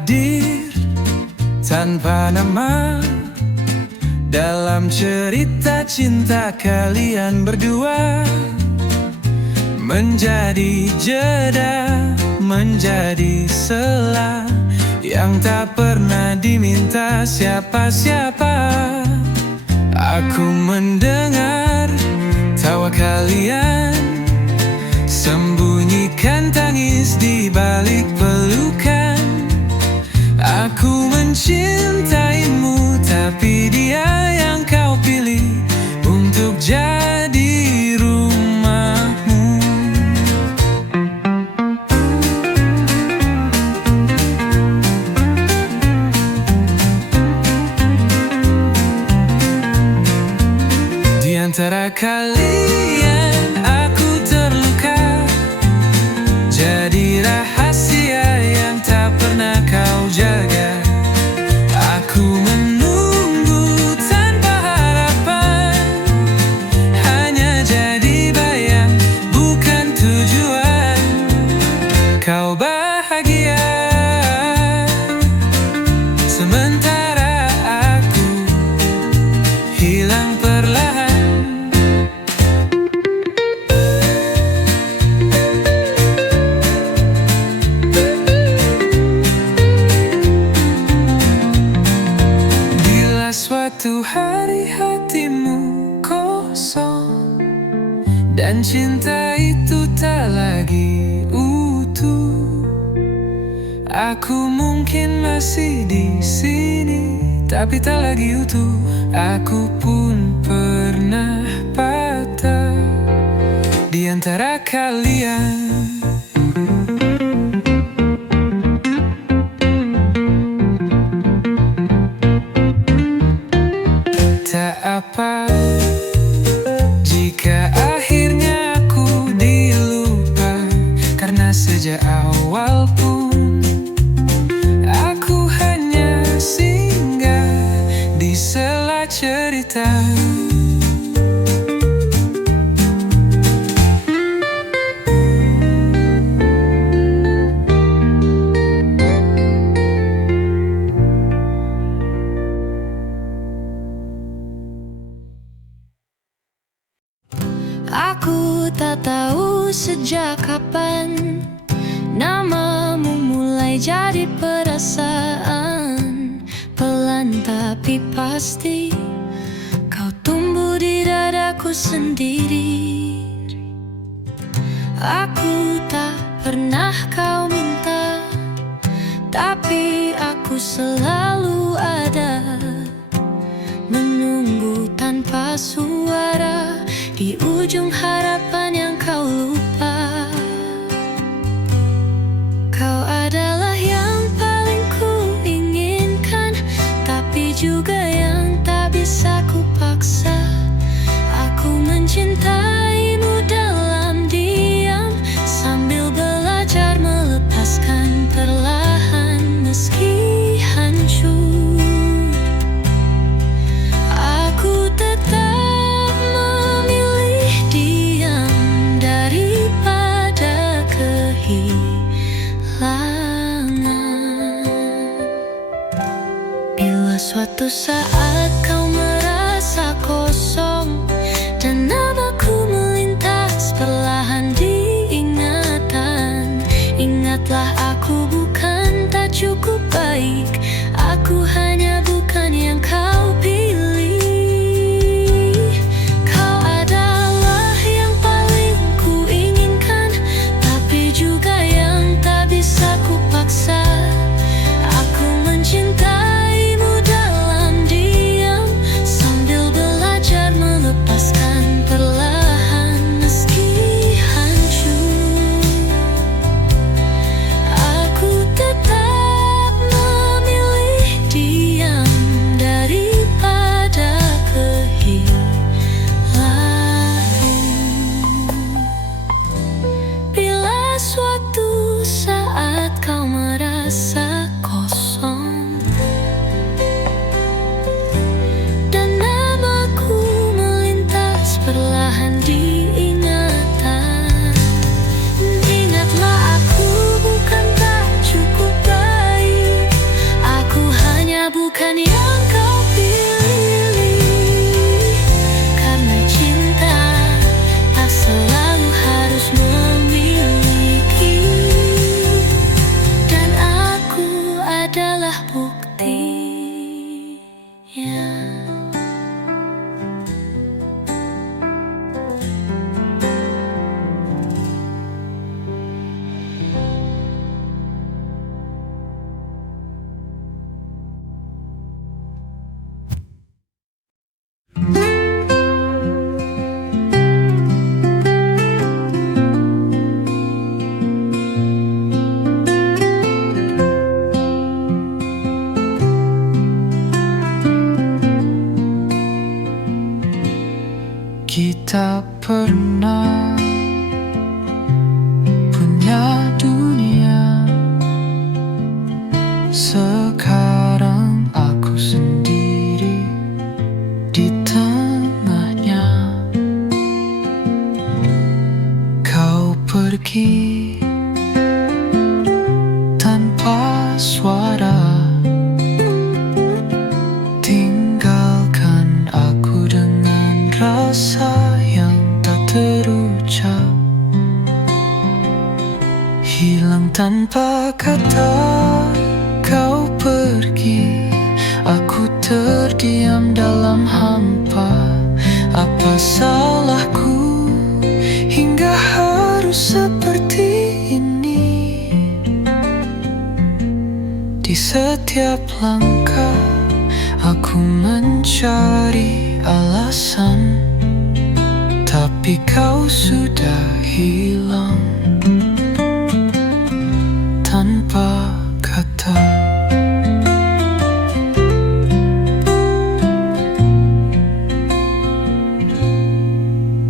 hadir tanpa nama dalam cerita cinta kalian berdua. Menjadi jeda, menjadi sela yang tak pernah diminta siapa-siapa. Aku mendengar tawa kalian, sembunyikan tangis di balik pelukan. Aku mencintaimu, tapi dia yang kau pilih untuk jadi rumahmu. Di antara kalian aku terluka, jadi rahasia yang tak pernah kau jaga. Aku menunggu tanpa harapan, hanya jadi bayang bukan tujuan. Kau bahagia, sementara aku hilang perlahan. Suatu hari hatimu kosong dan cinta itu tak lagi utuh. Aku mungkin masih di sini, tapi tak lagi utuh. Aku pun pernah patah di antara kalian. Tak apa jika akhirnya aku dilupa, karena sejak awal pun aku hanya singgah di sela cerita. Aku tak tahu sejak kapan namamu mulai jadi perasaan. Pelan tapi pasti kau tumbuh di dadaku sendiri. Aku tak pernah kau minta, tapi aku selalu ada, menunggu tanpa suara di ujung harapan yang kau lupa. Kau adalah yang paling ku inginkan, tapi juga yang tak bisa ku paksa. Aku mencintaimu dalam diam, sambil belajar melepaskan perlahan meski hancur. Aku tetap suatu saat kau merasa kosong dan namaku melintas perlahan di ingatan. Ingatlah aku bukan tak cukup baik, aku hanya bukan yang kau pilih. Kau adalah yang paling ku inginkan, tapi juga yang tak bisa ku paksa. Aku mencintai punya dunia. Sekarang aku sendiri di tengahnya. Kau pergi tanpa suara, tinggalkan aku dengan rasa yang tak terucap. Hilang tanpa kata, kau pergi, aku terdiam dalam hampa. Apa salahku hingga harus seperti ini? Di setiap langkah aku mencari alasan, tapi kau sudah hilang tanpa kata.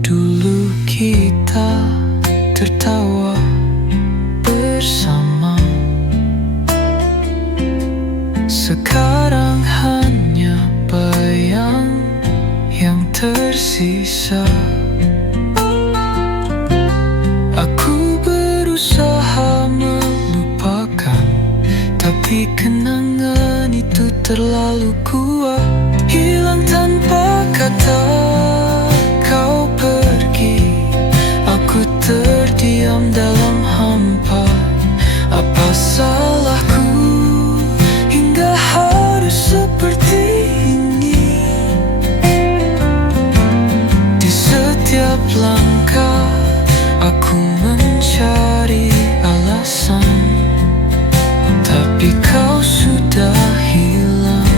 Dulu kita tertawa bersama, sekarang hanya bayang yang tersisa. Aku berusaha melupakan, tapi kenangan itu terlalu kuat. Hilang tanpa kata, kau pergi, aku terdiam dalam hampa. Apa salahku hingga harus seperti ini? Di setiap langkah aku mencari alasan, tapi kau sudah hilang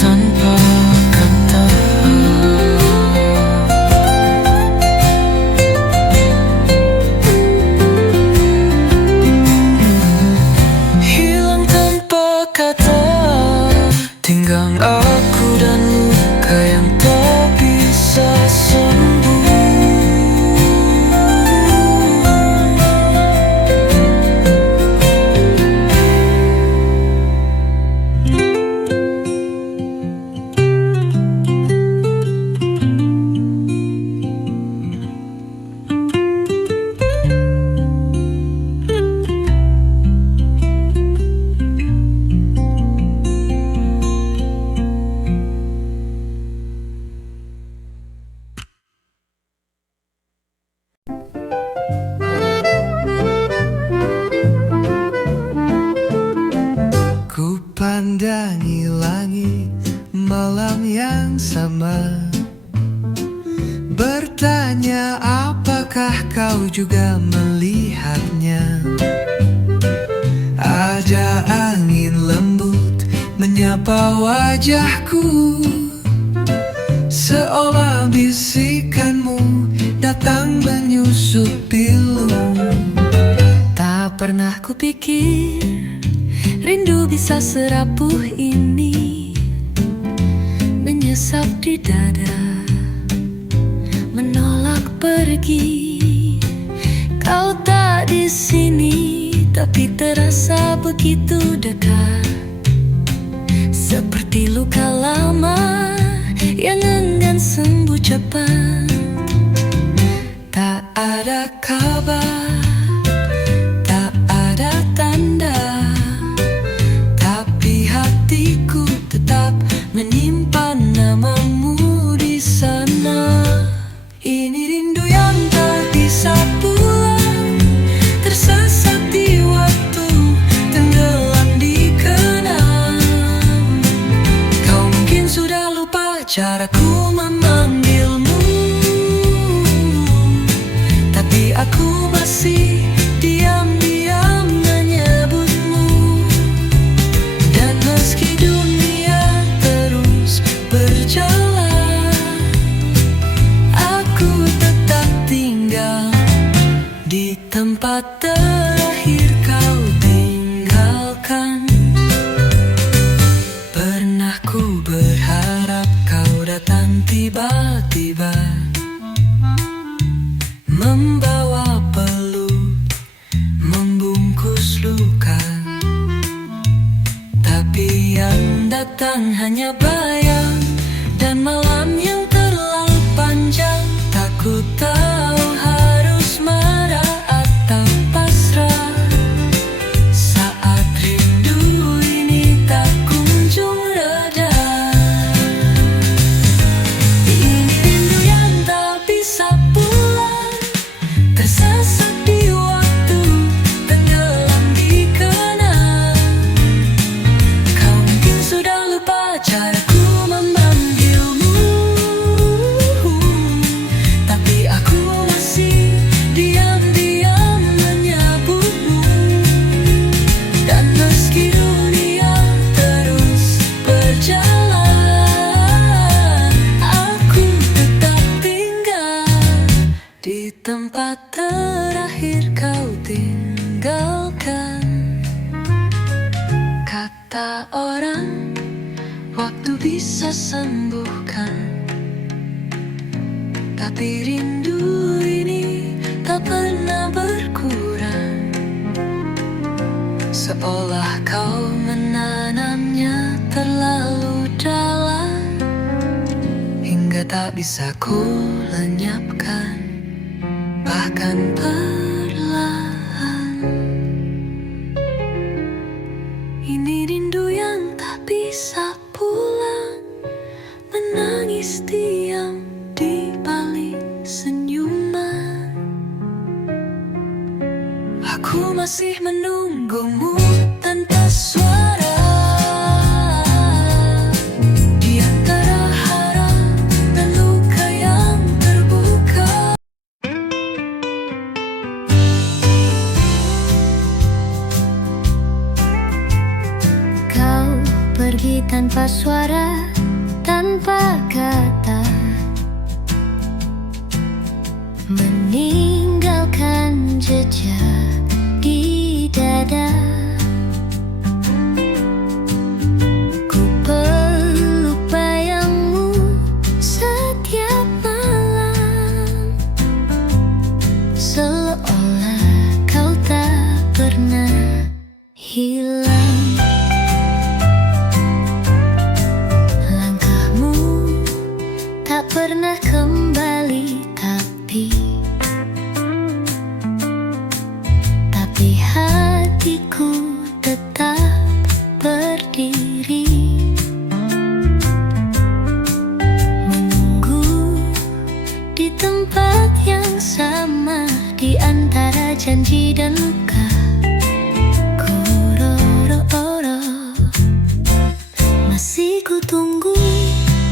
tanpa kata. Hilang tanpa kata, tinggal aku dan luka yang tak bisa sembuh. Ku pandangi langit malam yang sama, bertanya apakah kau juga melihatnya. Ada angin lembut menyapa wajahku, seolah bisikanmu datang menyusup pilu. Tak pernah kupikir rindu bisa serapuh ini, menyesap di dada, menolak pergi. Kau tak di sini, tapi terasa begitu dekat, seperti luka lama yang enggan sembuh cepat. Tak ada kabar, tak ada tanda, tapi hatiku tetap menyimpan namamu di sana. Ini rindu yang tak bisa pulang, tersesat di waktu, tenggelam di kenang. Kau mungkin sudah lupa caraku memanggilmu, tapi aku masih diam-diam menyebutmu. Dan meski dunia terus berjalan, aku tetap tinggal di tempat terakhir kau tinggalkan. Pernah ku berharap kau datang tiba-tiba, membawa peluk, membungkus luka. Tapi yang datang hanya bayang dan malam yang terlalu panjang. Tak ku tahu harus marah atau pasrah saat rindu ini tak kunjung reda. Ini rindu yang tak bisa pulang, tersesat di waktu, tenggelam di kenang. Kau mungkin sudah lupa caraku memanggilmu, tapi aku masih diam-diam menyebutmu. Dan meski dunia terus berjalan, aku tetap tinggal di tempat terakhir kau tinggalkan. Kata orang, waktu bisa sembuhkan, tapi rindu ini tak pernah berkurang. Seolah kau menanamnya terlalu dalam, hingga tak bisa ku lenyapkan, bahkan perlahan. Ini rindu yang tak bisa pulang, menangis diam di balik senyuman. Aku masih menunggumu tanpa suara, di antara harap dan luka yang terbuka. Kau pergi tanpa suara, tanpa kata, meninggalkan jejak di dada. Ku peluk bayangmu setiap malam, seolah kau tak pernah hilang. Langkahmu tak pernah kembali, tapi hatiku tetap berdiri, menunggu di tempat yang sama, di antara janji dan luka. Kororo, masih ku tunggu,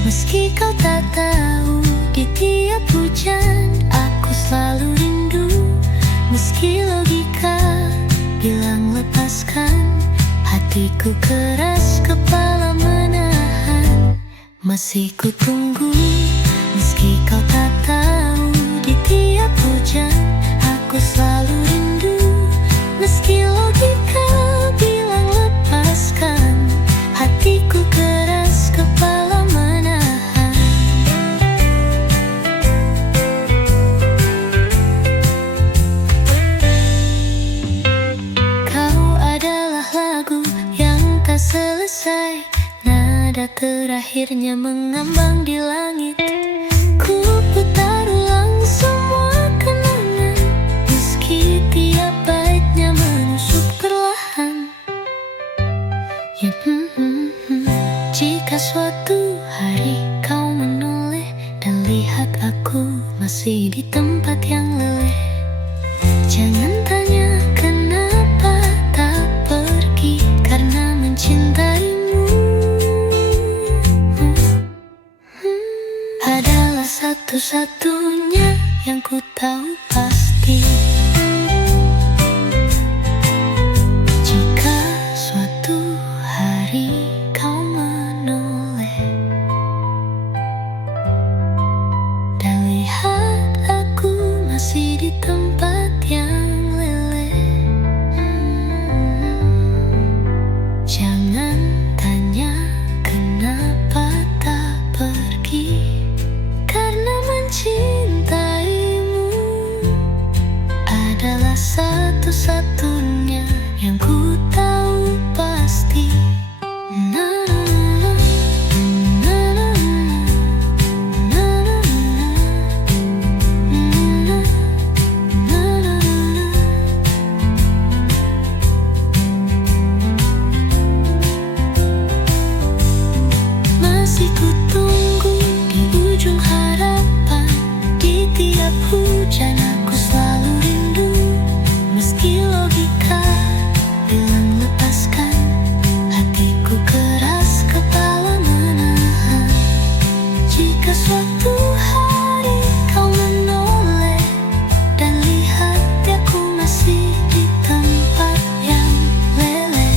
meski kau tak tahu. Di tiap hujan aku selalu rindu, meski logika bilang lepaskan. Hatiku keras, kepala menahan, masih ku tunggu, meski kau tak tahu. Di tiap hujan aku selalu rindu, meski logika bilang lepaskan. Hatiku keras, kepala menahan. Kau adalah lagu yang tak selesai, nada terakhirnya mengambang di langit. Ku putar ulang semua kenangan, meski tiap baitnya menusuk perlahan. Jika suatu hari kau menoleh dan lihat aku masih di tempat yang leleh, jangan tanya kenapa tak pergi, karena mencintaimu adalah satu-satunya yang ku tahu pasti. Jika suatu hari kau menoleh dan lihat aku masih di tempat yang leleh, jangan tanya kenapa tak pergi, karena mencintaimu satu-satunya yang ku tahu pasti. Na, na, na, na, na, na, na, na, na. Masih ku tunggu di ujung harapan, di tiap hujan aku selalu rindu. Meski logika bilang lepaskan, hatiku keras, kepala menahan. Jika suatu hari kau menoleh dan lihat aku masih di tempat yang leleh,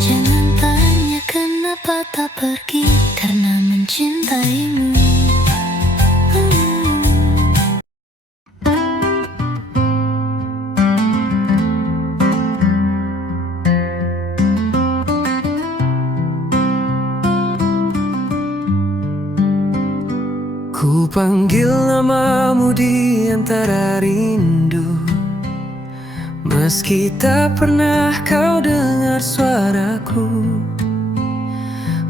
jangan tanya kenapa tak pergi, karena mencintaimu. Ku panggil namamu di antara rindu, meski tak pernah kau dengar suaraku.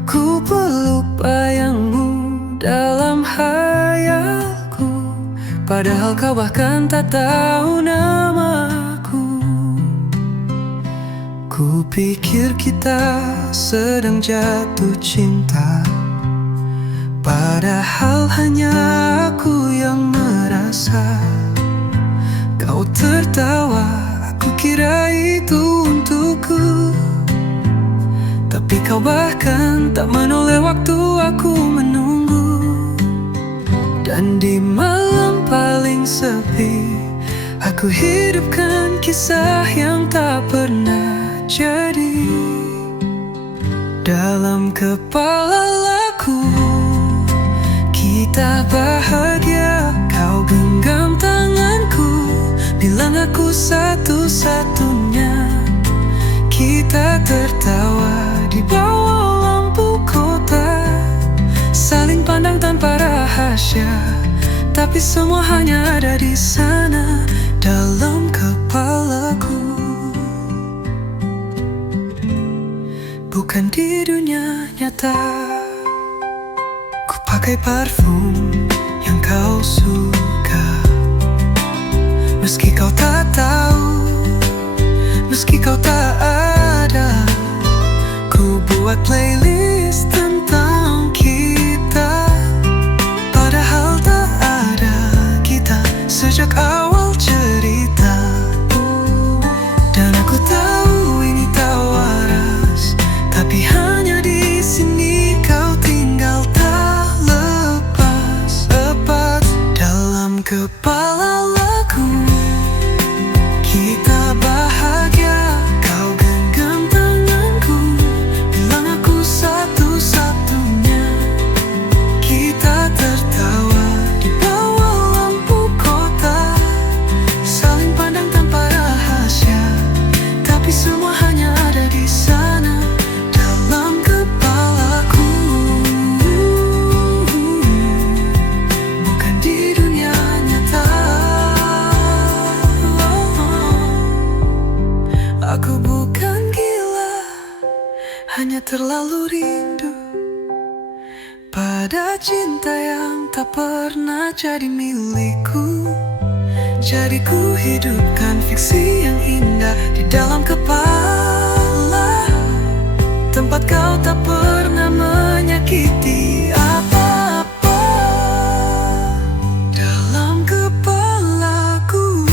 Ku peluk bayangmu dalam hayalku, padahal kau bahkan tak tahu namaku. Ku pikir kita sedang jatuh cinta, padahal hanya aku yang merasa. Kau tertawa, aku kira itu untukku, tapi kau bahkan tak menoleh waktu aku menunggu. Dan di malam paling sepi, aku hidupkan kisah yang tak pernah jadi. Dalam kepala laku kita bahagia, kau genggam tanganku, bilang aku satu-satunya. Kita tertawa di bawah lampu kota, saling pandang tanpa rahasia, tapi semua hanya ada di sana, dalam kepalaku. Bukan di dunia nyata. Ku pakai parfum yang kau suka, meski kau tak tahu, meski kau tak ada. Ku buat playlist tentang kita, padahal tak ada kita sejak awal cerita. Dan aku tahu ini tak waras, tapi hanya di sini kau tinggal tak lepas. Tepat dalam kepala laku kita bahagia, kau genggam tanganku, bilang aku satu-satunya. Kita tertawa di bawah lampu kota, saling pandang tanpa rahasia, tapi semua hanya ada di sana, dalam kepalaku. Bukan di dunia nyata. Aku bukan gila, hanya terlalu rindu pada cinta yang tak pernah jadi milikku. Jadi ku hidupkan fiksi yang indah di dalam kepala, tempat kau tak pernah menyakiti apa-apa. Dalam kepalaku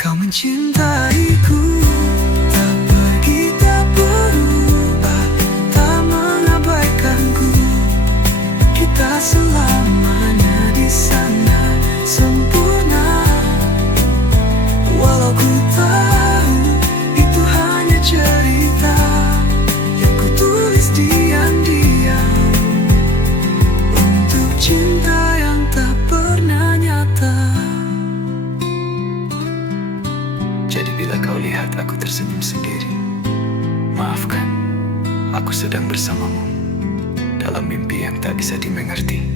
kau mencintaiku, tak pergi, tak berubah, tak mengabaikanku. Kita selamanya di sana, sempurna. Walau ku tahu itu hanya cerita yang ku tulis diam-diam untuk cinta yang tak pernah nyata. Jadi bila kau lihat aku tersenyum sendiri, maafkan, aku sedang bersamamu dalam mimpi yang tak bisa dimengerti.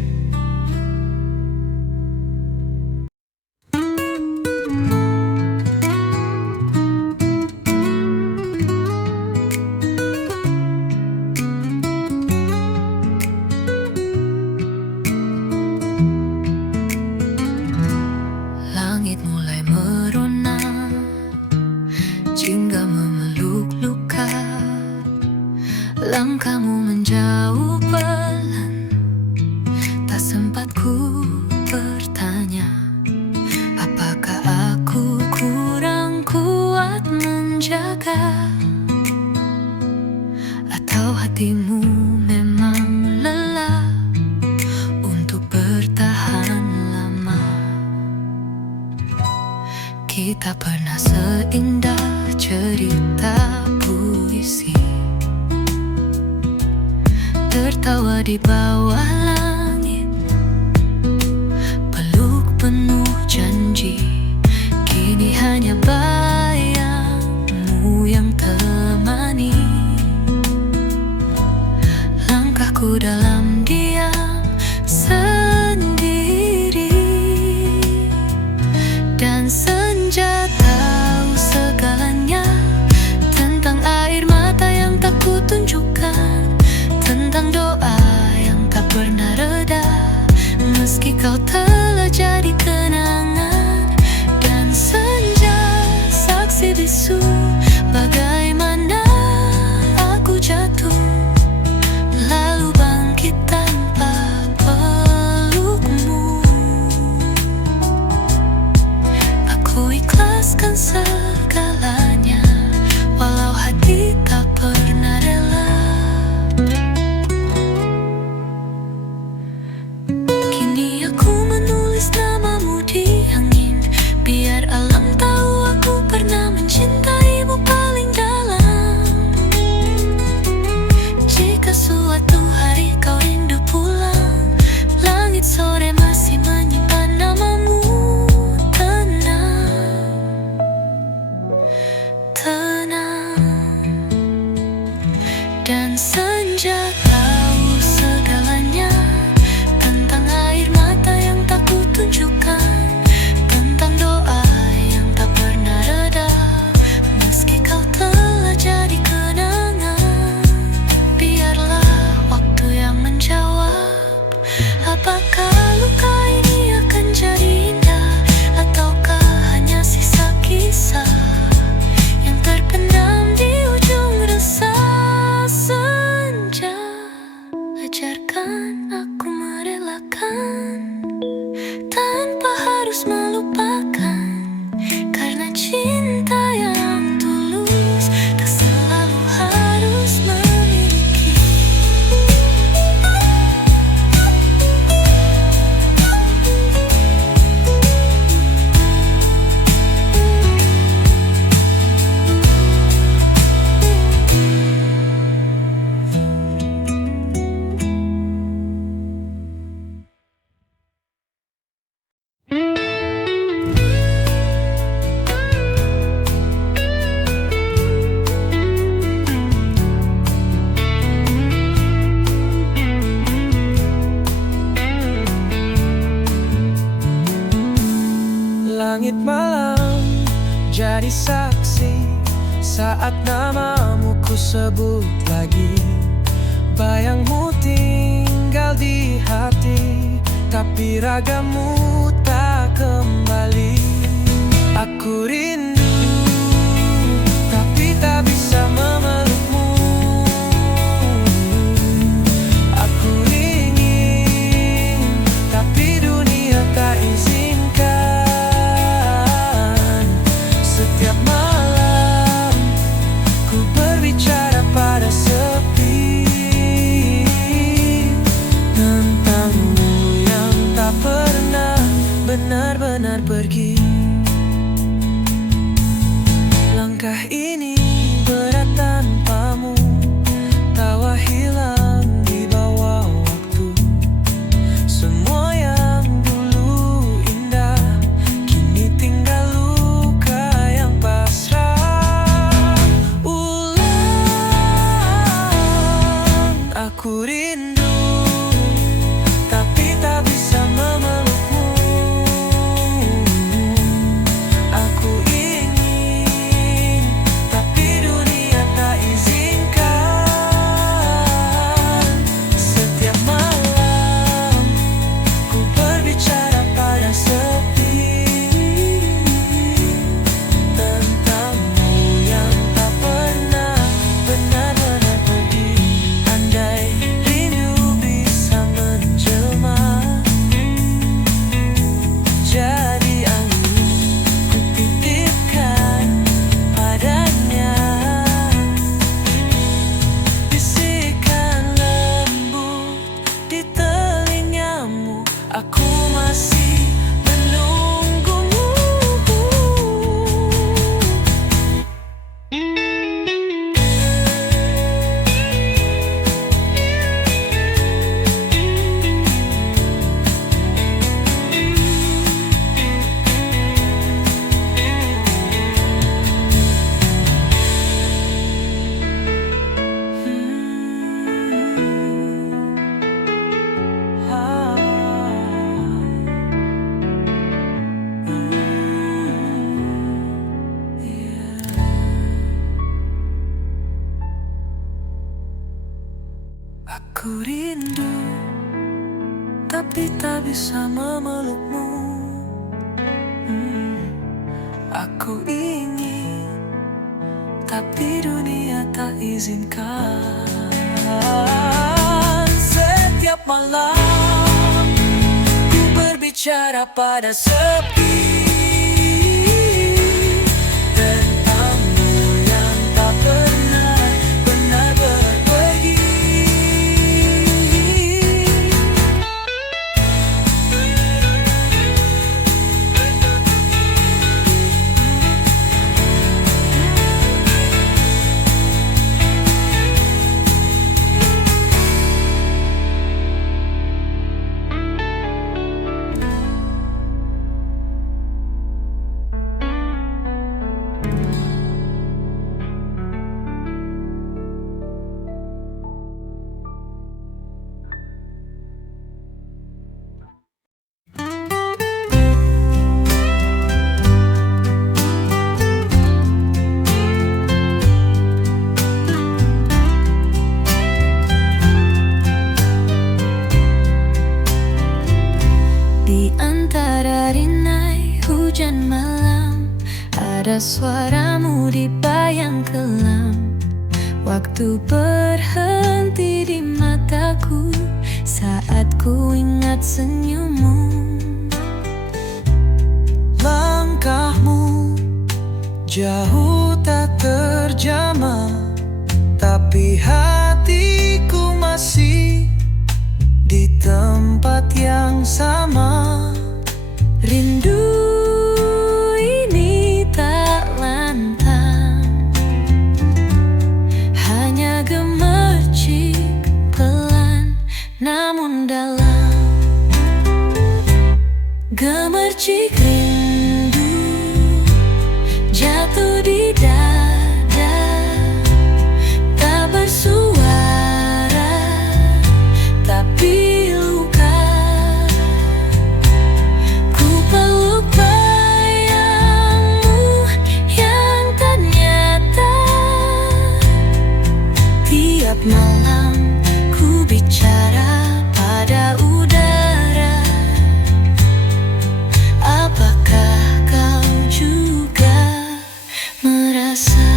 Kita pernah seindah cerita puisi, tertawa di bawah langit, peluk penuh janji. Kini hanya bayangmu yang temani langkahku dalam diam sendiri. Dan senja tahu segalanya tentang air mata yang tak kutunjukkan, tentang doa yang tak pernah reda, meski kau telah jadi kenangan. Dan senja saksi bisu bagaimana aku jatuh, lalu bangkit tanpa pelukmu. Aku ikhlaskan segalanya, walau hati tak pernah rela. Kini aku menulis namamu di angin, biar alam tahu aku pernah mencintaimu paling dalam. Jika suatu hari kau rindu pulang, langit sore masih menyimpan namamu. Tenang, dan senja tahu segalanya tentang air mata yang tak kutunjukkan, tentang doa yang tak pernah reda, meski kau telah jadi kenangan. Biarlah waktu yang menjawab, apakah luka ini akan jadi indah, ataukah hanya sisa kisah yang terpendam di ujung rasa. Senja, ajarkan aku merelakan tanpa harus melupakan, karena cinta yang tulus tak selalu harus memiliki. Langit malam jadi saksi saat namamu ku sebut lagi. Bayangmu tinggal di hati, tapi ragamu tak kembali. Aku rindu, tapi tak bisa memelukmu. Aku ingin, tapi dunia tak izinkan. Setiap malam ku berbicara pada sepi tentangmu yang tak pernah benar-benar pergi. Langkah ini berat tanpamu, tawa hilang di bawah waktu. Semua yang dulu indah kini tinggal luka yang pasrah. Ulang, aku rindu, tapi tak bisa memelukmu. Aku ingin, tapi tak bisa memelukmu. Aku ingin, tapi dunia tak izinkan. Setiap malam ku berbicara pada sepi tentangmu yang tak pernah berbagi. Di antara rinai hujan malam, ada suaramu di bayang kelam. Waktu berhenti di mataku saat ku ingat senyummu. Langkahmu jauh tak terjamah, tapi hatiku masih di tempat yang sama. Rindu ini tak lantang, hanya gemercik pelan namun dalam. Gemercik rindu jatuh di dada, tak bersuara tapi luka. Ku peluk bayangmu yang tak nyata. Tiap malam ku bicara pada udara. Apakah kau juga merasa?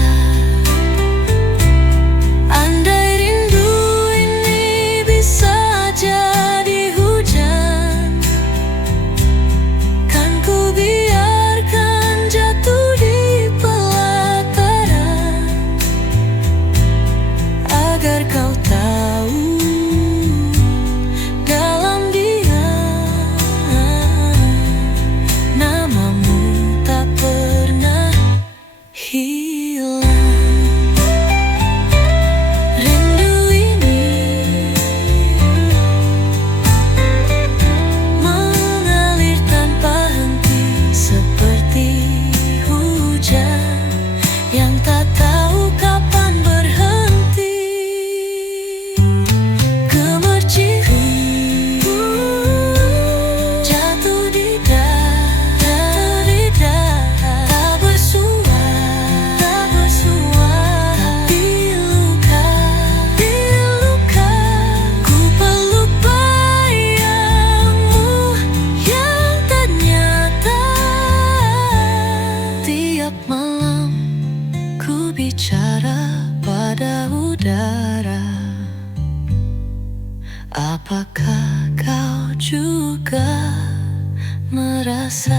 Andai rindu ini bisa jadi hujan, kan ku biarkan jatuh di pelataran, agar kau tahu dalam diam namamu tak pernah hilang. Rindu ini mengalir tanpa henti, seperti hujan yang tak tahu kapan berhenti. Gemercik rindu jatuh di dada, tak bersuara, tapi luka. Ku peluk bayangmu yang tak nyata. Tiap malam ku bicara pada udara. Apakah kau juga merasa?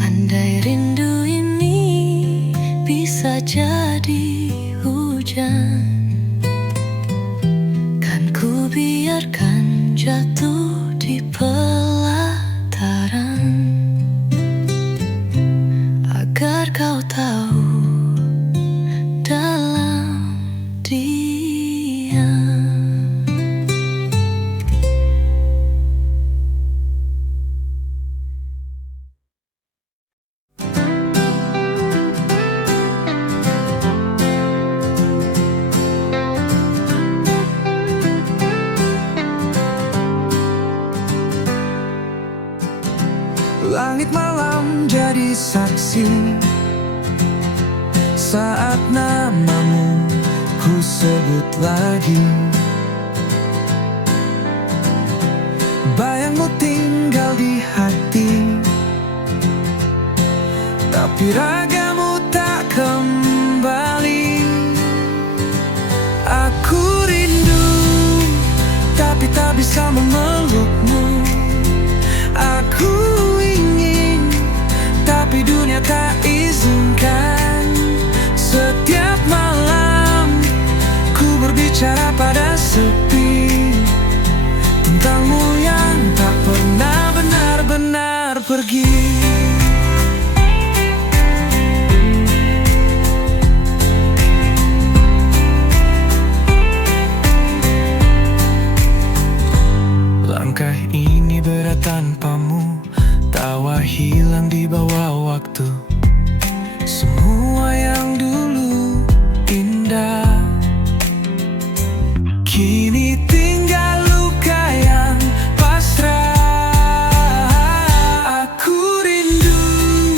Andai rindu ini bisa jadi hujan, kan ku biarkan jatuh di pelataran, agar kau tahu dalam diam. Langit malam jadi saksi saat namamu ku sebut lagi. Tentangmu tinggal di hati, tapi ragamu tak kembali. Aku rindu, tapi tak bisa memelukmu. Aku ingin, tapi dunia tak izinkan. Setiap malam ku berbicara pada sepi tentangmu yang tak pernah benar-benar pergi. Langkah ini berat tanpamu, tawa hilang di bawah waktu. Semua yang dulu indah kini tinggal luka yang pasrah. Aku rindu,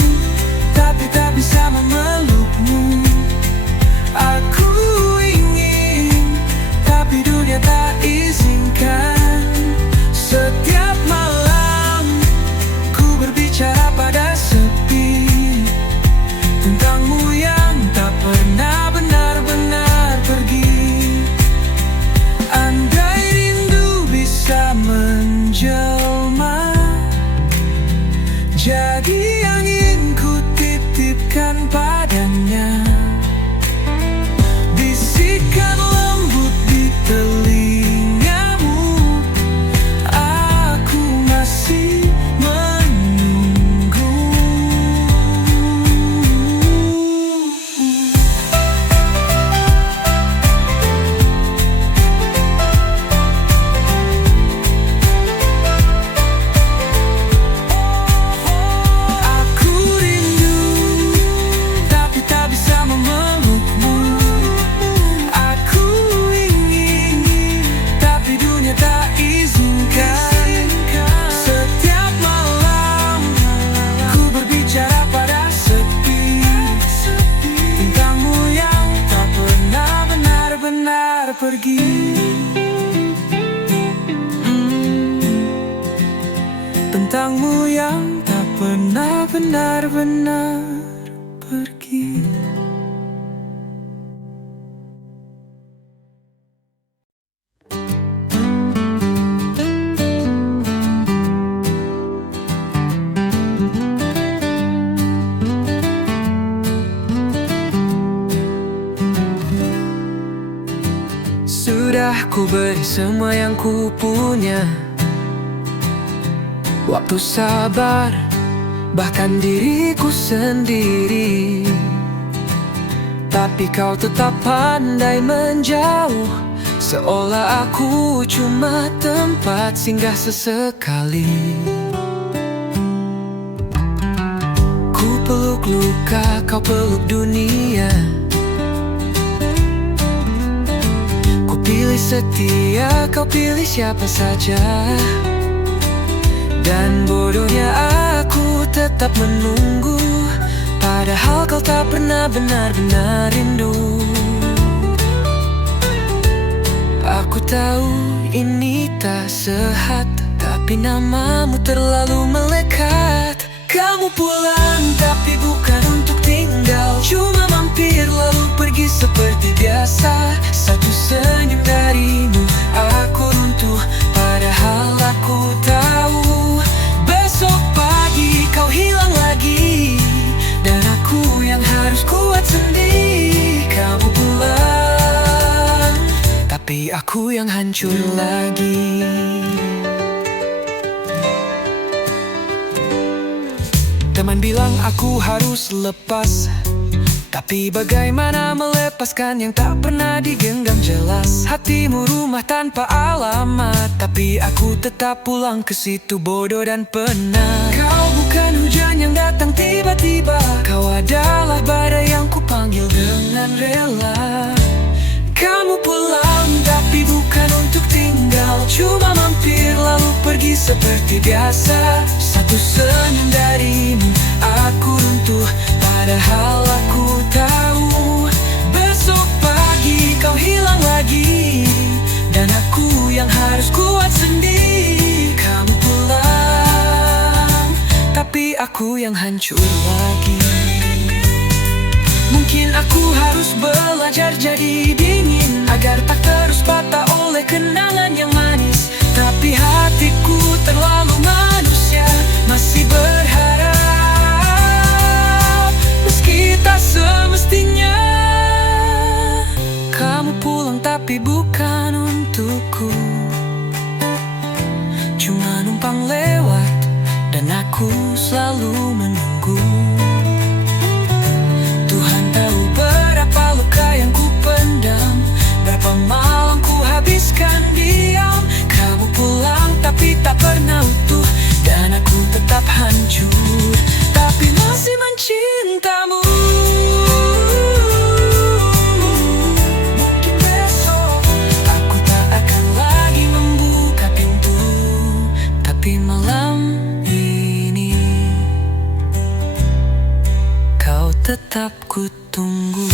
tapi tak bisa memelukmu. Aku ingin, tapi dunia tak izinkan. Setiap malam ku berbicara pada sepi tentangmu yang tak pernah benar-benar pergi. Andai rindu bisa menjelma jadi angin ku titipkan padanya, bisikan lembut di telingamu. Aku masih menunggu. Aku rindu, tapi tak bisa memelukmu. Aku ingin, tapi dunia tak izinkan. Setiap malam ku berbicara pada sepi tentangmu yang tak pernah benar-benar pergi. Tentangmu yang tak pernah benar-benar pergi. Sudah ku beri semua yang ku punya, waktu sabar, bahkan diriku sendiri. Tapi kau tetap pandai menjauh, seolah aku cuma tempat singgah sesekali. Ku peluk luka, kau peluk dunia. Ku pilih setia, kau pilih siapa saja. Dan bodohnya aku tetap menunggu, padahal kau tak pernah benar-benar rindu. Aku tahu ini tak sehat, tapi namamu terlalu melekat. Kamu pulang tapi bukan untuk tinggal, cuma mampir lalu pergi seperti biasa. Satu senyum darimu aku runtuh, padahal aku tahu besok pagi kau hilang lagi, dan aku yang harus kuat sendiri. Kamu pulang, tapi aku yang hancur lagi. Teman bilang aku harus lepas, tapi bagaimana melepaskan yang tak pernah digenggam jelas. Hatimu rumah tanpa alamat, tapi aku tetap pulang ke situ bodoh dan penat. Kau bukan hujan yang datang tiba-tiba, kau adalah badai yang kupanggil dengan rela. Kamu pulang tapi bukan untuk tinggal, cuma mampir lalu pergi seperti biasa. Satu senyum darimu aku runtuh, padahal aku tahu besok pagi kau hilang lagi, dan aku yang harus kuat sendiri. Kamu pulang aku yang hancur lagi. Mungkin aku harus belajar jadi dingin, agar tak terus patah oleh kenangan yang manis. Tapi hatiku terlalu manusia, masih berharap meski tak semestinya. Kamu pulang tapi bukan untukku, cuma numpang lewat dan aku selalu menunggu. Tuhan tahu berapa luka yang ku pendam, berapa malam ku habiskan diam. Kamu pulang tapi tak pernah utuh, dan aku tetap hancur, tapi masih mencintamu. Mungkin besok aku tak akan lagi membuka pintu, tapi malam ini kau tetap ku tunggu.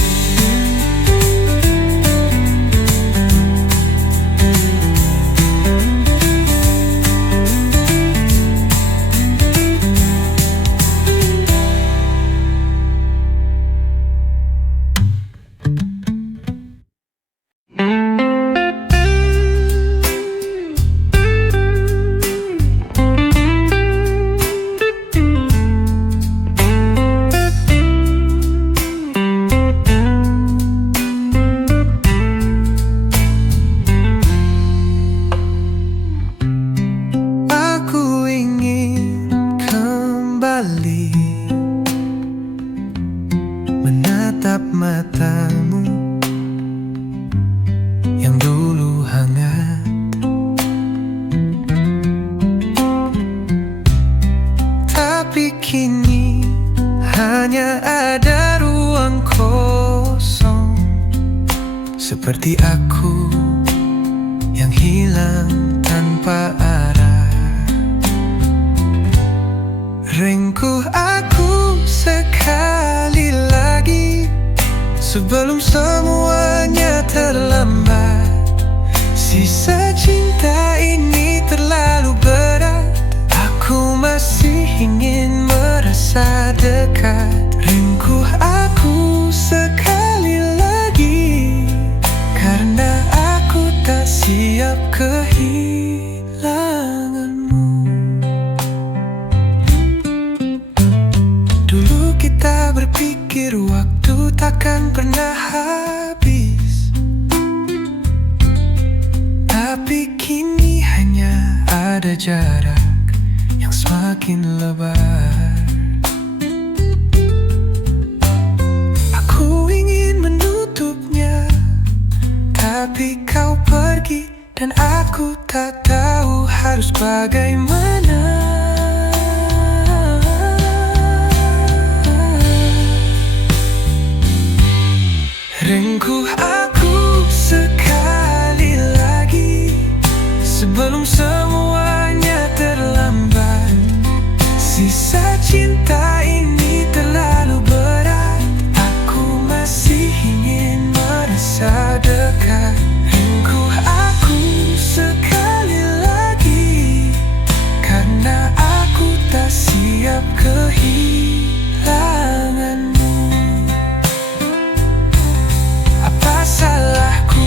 Menatap matamu yang dulu hangat, tapi kini hanya ada ruang kosong, seperti aku yang hilang tanpa arah. Ringkuh aku sekali lagi sebelum semuanya terlambat. Sisa cinta ini terlalu berat, aku masih ingin merasa dekat. Ringkuh aku sekali lagi, karena aku tak siap kehilanganmu. Dulu kita berpikir waktu takkan pernah habis, tapi kini hanya ada jarak yang semakin lebar. Aku ingin menutupnya, tapi kau pergi dan aku tak tahu harus bagaimana. Ringkuh aku sekali lagi sebelum semuanya terlambat. Sisa cinta ini terlalu berat, aku masih ingin merasa dekat. Ringkuh aku sekali lagi, karena aku tak siap kehilanganmu. Salahku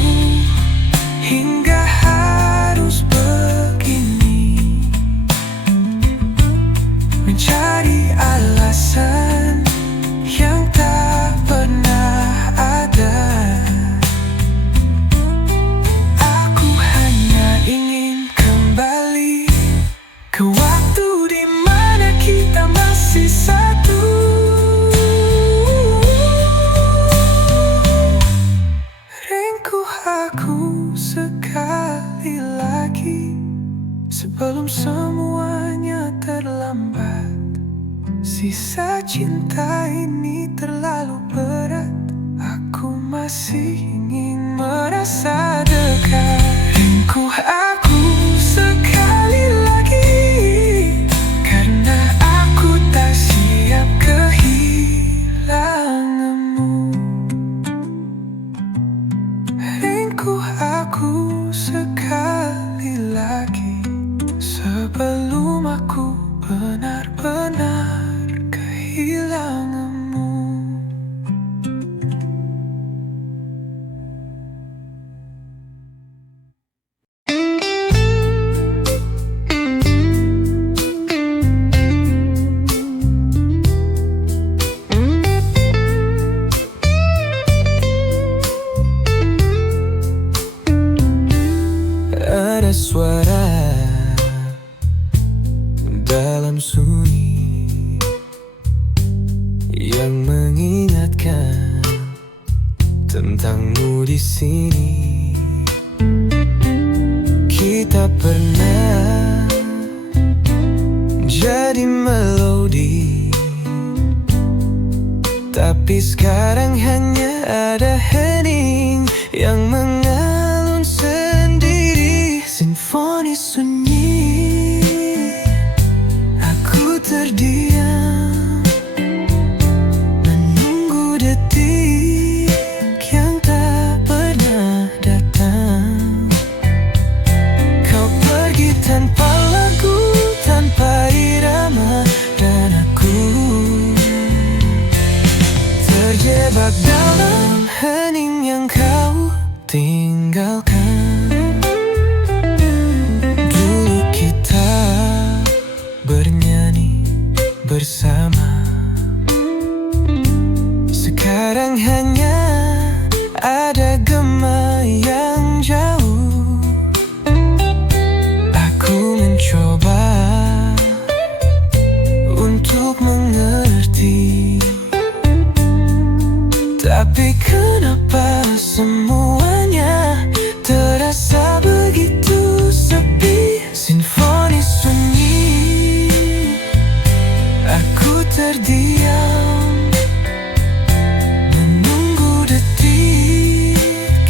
hingga harus begini, mencari alasan yang tak pernah ada. Aku hanya ingin kembali ke waktu di mana kita masih satu. Aku sekali lagi sebelum semuanya terlambat. Sisa cinta ini terlalu berat, aku masih ingin merasa dekat. Ringkuh aku sekali lagi, karena aku tak siap kehilanganmu. Ringkuh aku sekali lagi sebelum aku benar-benar yang mengingatkan tentangmu di sini. Kita pernah jadi melodi, tapi sekarang hanya ada hening yang mengalun sendiri. Simfoni sunyi, aku terdiam menunggu detik yang tak pernah datang. Kau pergi tanpa lagu, tanpa irama, dan aku terjebak dalam hening yang kau tinggalkan. Dulu kita bernyanyi bersama, sekarang hanya ada gema yang jauh. Aku mencoba untuk mengerti, tapi kenapa semuanya terasa begitu sepi? Simfoni sunyi, aku terdiam menunggu detik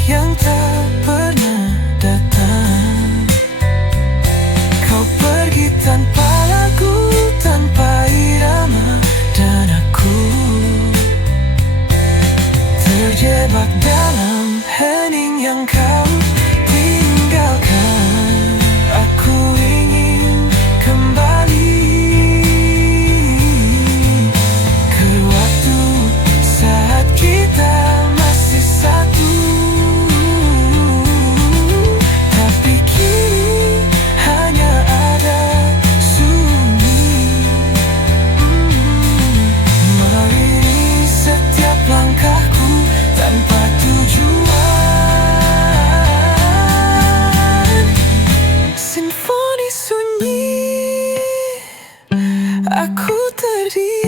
yang tak pernah datang. Kau pergi tanpa lagu, tanpa irama, dan aku terjebak dalam hening yang kau tinggalkan. Aku ingin kembali ke waktu saat kita masih satu, tapi kini hanya ada sunyi mengiringi setiap langkahku tanpa tujuan. Simfoni sunyi, aku terdiam